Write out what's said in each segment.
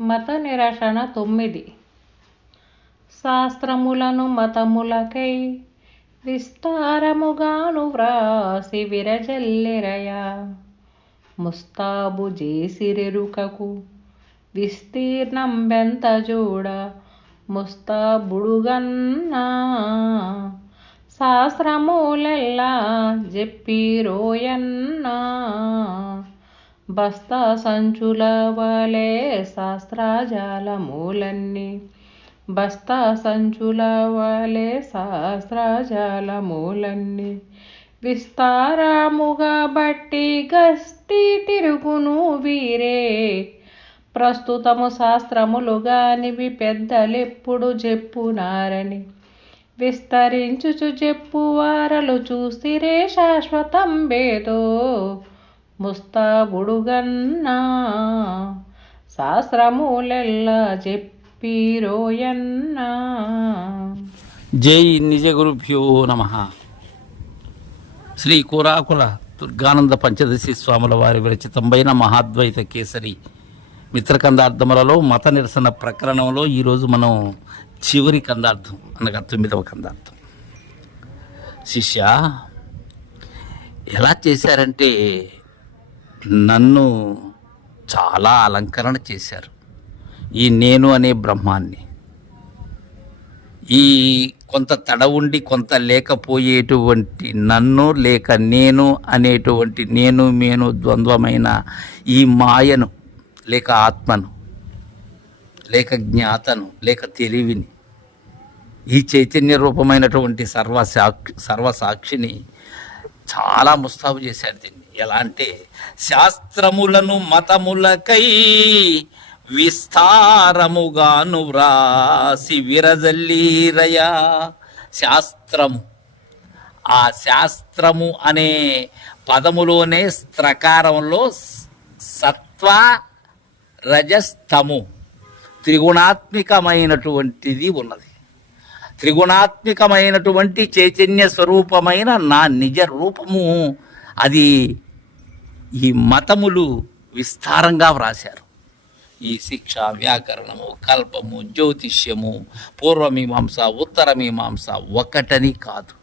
మత నిరసన తొమ్మిది. శాస్త్రములను మతములకై విస్తారముగాను వ్రాసి విరజల్లెరయా. ముస్తాబు చేసిరెరుకకు విస్తీర్ణం బెంత చూడ ముస్తాబుడుగన్నా శాస్త్రములెల్లా చెప్పిరోయన్నా బస్తా సంచుల వలె శాస్త్రజాలములన్నీ. బస్తా సంచుల వలె శాస్త్రజాలములన్నీ. విస్తారముగా బట్టి గస్తి తిరుగును వీరే. ప్రస్తుతము శాస్త్రములు గానివి పెద్దలెప్పుడు చెప్పునారని విస్తరించుచు చెప్పు వారలు చూసిరే శాశ్వతం బేదో ముస్తాబుడుగన్నా. శాస్త్రములెల్లా చెప్పిరోయన్నా. జై నిజ గురుభ్యో నమ. శ్రీ కురాకుల దుర్గానంద పంచదశి స్వాముల వారి విరచితమైన మహాద్వైత కేసరి మిత్రకందార్థములలో మత నిరసన ప్రకరణంలో ఈరోజు మనం చివరి కందార్థం అనగా తొమ్మిదవ కందార్థం. శిష్య ఎలా చేశారంటే నన్ను చాలా అలంకరణ చేశారు. ఈ నేను అనే బ్రహ్మాన్ని. ఈ కొంత తడ ఉండి కొంత లేకపోయేటువంటి నన్ను లేక నేను అనేటువంటి నేను మేను ద్వంద్వమైన ఈ మాయను లేక ఆత్మను లేక జ్ఞాతను లేక తెలివిని ఈ చైతన్య రూపమైనటువంటి సర్వసాక్షి సర్వసాక్షిని చాలా ముస్తాబు చేశారు దీన్ని. ఎలా అంటే శాస్త్రములను మతములకై విస్తారముగాను వ్రాసి విరజల్లీరయా. శాస్త్రము. ఆ శాస్త్రము అనే పదములోనే స్త్రకారంలో సత్వ రజస్తము. త్రిగుణాత్మికమైనటువంటిది ఉన్నది. త్రిగుణాత్మికమైనటువంటి చైతన్య స్వరూపమైన నా నిజ రూపము అది ఈ మతములు విస్తారంగా వ్రాశారు. ఈ శిక్ష వ్యాకరణము కల్పము జ్యోతిష్యము పూర్వమీమాంస ఉత్తరమీమాంస ఒకటని కాదు.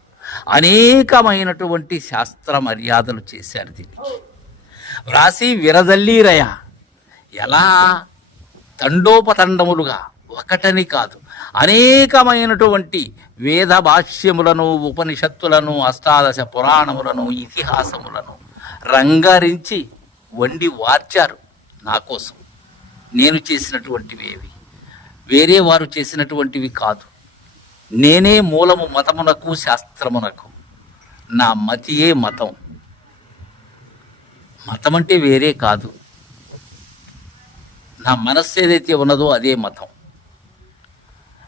అనేకమైనటువంటి శాస్త్ర మర్యాదలు చేశారు దీనికి వ్రాసి విరదల్లీరయ ఎలా? తండోపతండములుగా. ఒకటని కాదు. అనేకమైనటువంటి వేద భాష్యములను ఉపనిషత్తులను అష్టాదశ పురాణములను ఇతిహాసములను రంగరించి వండి వార్చారు నా కోసం. నేను చేసినటువంటివి వేరే వారు చేసినటువంటివి కాదు. నేనే మూలము మతమునకు శాస్త్రమునకు. నా మతియే మతం. మతం అంటే వేరే కాదు. నా మనస్సు ఏదైతే ఉన్నదో అదే మతం.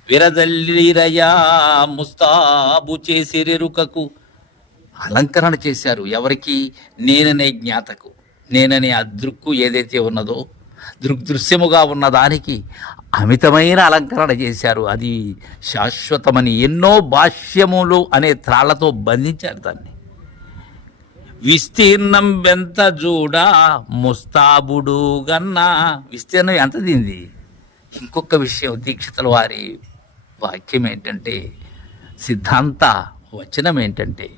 విరదల్లిరయా ముస్తాబు చేసిరెరుకకు. అలంకరణ చేశారు ఎవరికి? నేననే జ్ఞాతకు. నేననే అదృక్కు ఏదైతే ఉన్నదో దృగ్దృశ్యముగా ఉన్న దానికి అమితమైన అలంకరణ చేశారు. అది శాశ్వతమని ఎన్నో భాష్యములు అనే త్రాళ్ళతో బంధించారు దాన్ని. విస్తీర్ణం వెంత చూడ ముస్తాబుడు గన్నా. విస్తీర్ణం ఎంత దీంది ఇంకొక విషయం దీక్షితుల వారి వాక్యం ఏంటంటే సిద్ధాంత వచనం ఏంటంటే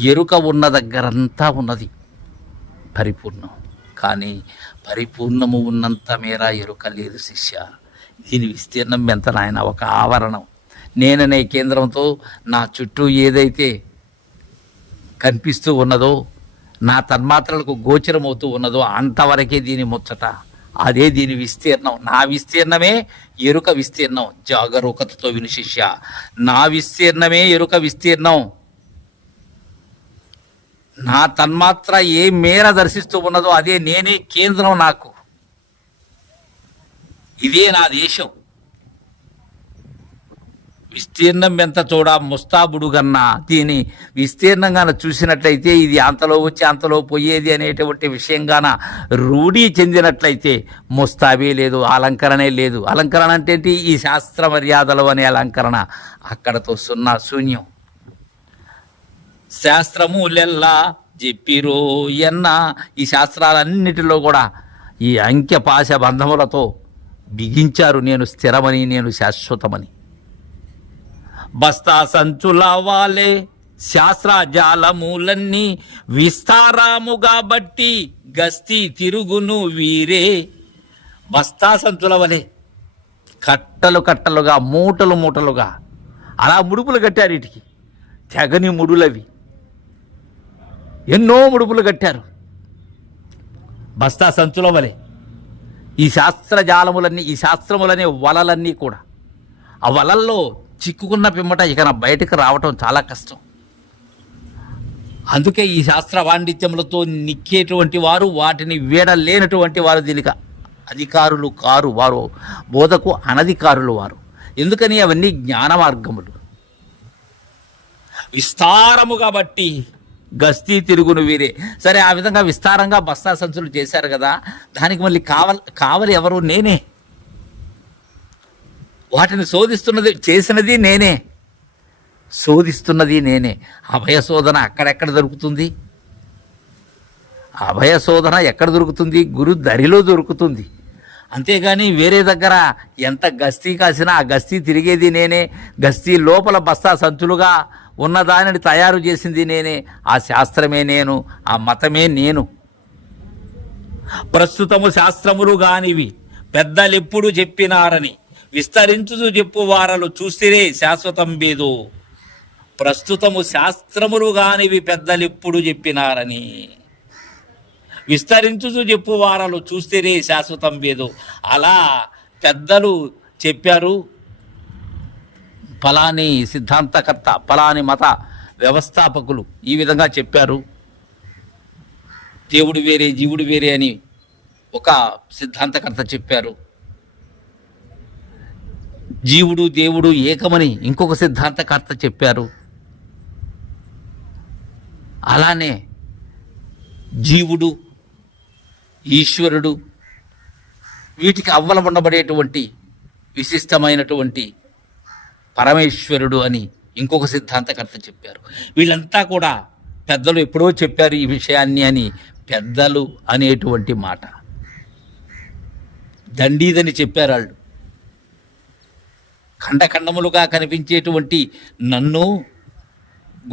ఎరుక ఉన్న దగ్గరంతా ఉన్నది పరిపూర్ణం. కానీ పరిపూర్ణము ఉన్నంత మేర ఎరుక లేదు శిష్య. దీని విస్తీర్ణం ఎంత నాయన? ఒక ఆవరణం. నేననే కేంద్రంతో నా చుట్టూ ఏదైతే కనిపిస్తూ ఉన్నదో నా తన్మాత్రలకు గోచరమవుతూ ఉన్నదో అంతవరకే దీని ముచ్చట. అదే దీని విస్తీర్ణం. నా విస్తీర్ణమే ఎరుక విస్తీర్ణం. జాగరూకతతో విను శిష్య. నా విస్తీర్ణమే ఎరుక విస్తీర్ణం. నా తన్మాత్ర ఏ మేర దర్శిస్తూ ఉన్నదో అదే నేనే కేంద్రం నాకు. ఇదే నా దేశం. విస్తీర్ణం ఎంత చూడ ముస్తాబుడు గన్నా దీని విస్తీర్ణంగా చూసినట్లయితే ఇది అంతలో వచ్చి అంతలో పోయేది అనేటువంటి విషయంగాన రూఢీ చెందినట్లయితే ముస్తాబే లేదు అలంకరణే లేదు. అలంకరణ అంటే ఏంటి? ఈ శాస్త్ర మర్యాదలు అనే అలంకరణ. అక్కడతో సున్నా శూన్యం. శాస్త్రములెల్లా చెప్పిరో ఎన్న ఈ శాస్త్రాలన్నిటిలో కూడా ఈ అంకెపాశ బంధములతో బిగించారు. నేను స్థిరమని నేను శాశ్వతమని. బస్తా సంచుల వాలే శాస్త్రజాలములన్నీ విస్తారాముగా బట్టి గస్తీ తిరుగును వీరే. బస్తా సంచుల వలె కట్టలు కట్టలుగా మూటలు మూటలుగా. అలా ముడుపులు కట్టారు వీటికి. తెగని ముడులవి. ఎన్నో ముడుపులు కట్టారు. బస్తా సంచుల వలె ఈ శాస్త్రజాలములన్నీ ఈ శాస్త్రములనే వలలన్నీ కూడా. ఆ వలల్లో చిక్కుకున్న పిమ్మట ఇక నా బయటకు రావటం చాలా కష్టం. అందుకే ఈ శాస్త్ర పాండిత్యములతో నిక్కేటువంటి వారు వాటిని వీడలేనటువంటి వారు దీనికి అధికారులు కారు వారు బోధకు అనధికారులు వారు. ఎందుకని అవన్నీ జ్ఞాన మార్గములు. విస్తారముగా బట్టి గస్తీ తిరుగును వీరే. సరే ఆ విధంగా విస్తారంగా బస్తా సంచులు చేశారు కదా దానికి మళ్ళీ కావల్ కావలి ఎవరు? నేనే. వాటిని శోధిస్తున్నది చేసినది నేనే. శోధిస్తున్నది నేనే. అభయ శోధన అక్కడెక్కడ దొరుకుతుంది? అభయ శోధన ఎక్కడ దొరుకుతుంది? గురు దరిలో దొరుకుతుంది. అంతేగాని వేరే దగ్గర ఎంత గస్తీ కాసినా ఆ గస్తీ తిరిగేది నేనే. గస్తీ లోపల బస్తా సంచులుగా ఉన్న దానిని తయారు చేసింది నేనే. ఆ శాస్త్రమే నేను ఆ మతమే నేను. ప్రస్తుతము శాస్త్రములు గానివి పెద్దలెప్పుడు చెప్పినారని. విస్తరించుచు చెప్పు వారలు చూసిరే శాశ్వతం బేదు. ప్రస్తుతము శాస్త్రములు కానివి పెద్దలు ఎప్పుడు చెప్పినారని. విస్తరించుచు చెప్పు వారలు చూస్తేనే శాశ్వతం వేదు అలా పెద్దలు చెప్పారు. ఫలాని సిద్ధాంతకర్త ఫలాని మత వ్యవస్థాపకులు ఈ విధంగా చెప్పారు. దేవుడు వేరే జీవుడు వేరే అని ఒక సిద్ధాంతకర్త చెప్పారు. జీవుడు దేవుడు ఏకమని ఇంకొక సిద్ధాంతకర్త చెప్పారు. అలానే జీవుడు ఈశ్వరుడు వీటికి అవ్వలబడబడేటువంటి విశిష్టమైనటువంటి పరమేశ్వరుడు అని ఇంకొక సిద్ధాంతకర్త చెప్పారు. వీళ్ళంతా కూడా పెద్దలు ఎప్పుడో చెప్పారు ఈ విషయాన్ని అని పెద్దలు అనేటువంటి మాట. దండీదని చెప్పారు వాళ్ళు. ఖండఖండములుగా కనిపించేటువంటి నన్ను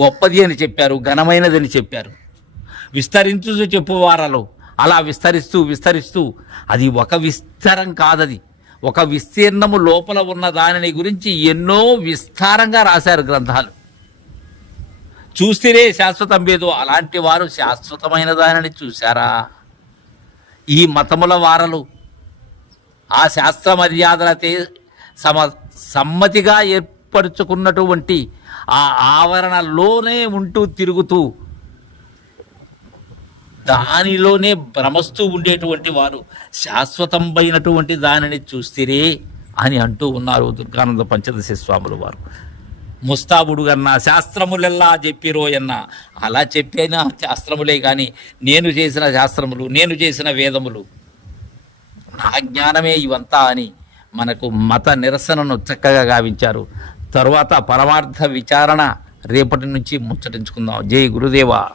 గొప్పది అని చెప్పారు ఘనమైనదని చెప్పారు. విస్తరించు చెప్పువారలో అలా విస్తరిస్తూ విస్తరిస్తూ అది ఒక విస్తరం కాదది. ఒక విస్తీర్ణము లోపల ఉన్న దానిని గురించి ఎన్నో విస్తారంగా రాశారు గ్రంథాలు. చూస్తేనే శాశ్వతం లేదు. అలాంటి వారు శాశ్వతమైన దానిని చూశారా? ఈ మతముల వారలు ఆ శాస్త్ర మర్యాదలతే సమ సమ్మతిగా ఏర్పరచుకున్నటువంటి ఆ ఆవరణలోనే ఉంటూ తిరుగుతూ దానిలోనే భ్రమస్తూ ఉండేటువంటి వారు శాశ్వతమైనటువంటి దానిని చూస్తేరే అని అంటూ ఉన్నారు దుర్గానంద పంచదశి స్వాములు వారు. ముస్తాబుడు కన్నా శాస్త్రములెల్లా చెప్పిరోయన్న అలా చెప్పిన శాస్త్రములే కానీ నేను చేసిన శాస్త్రములు నేను చేసిన వేదములు నా జ్ఞానమే ఇవంతా అని మనకు మత నిరసనను చక్కగా గావించారు. తరువాత పరమార్థ విచారణ రేపటి నుంచి ముచ్చటించుకుందాం. జై గురుదేవా.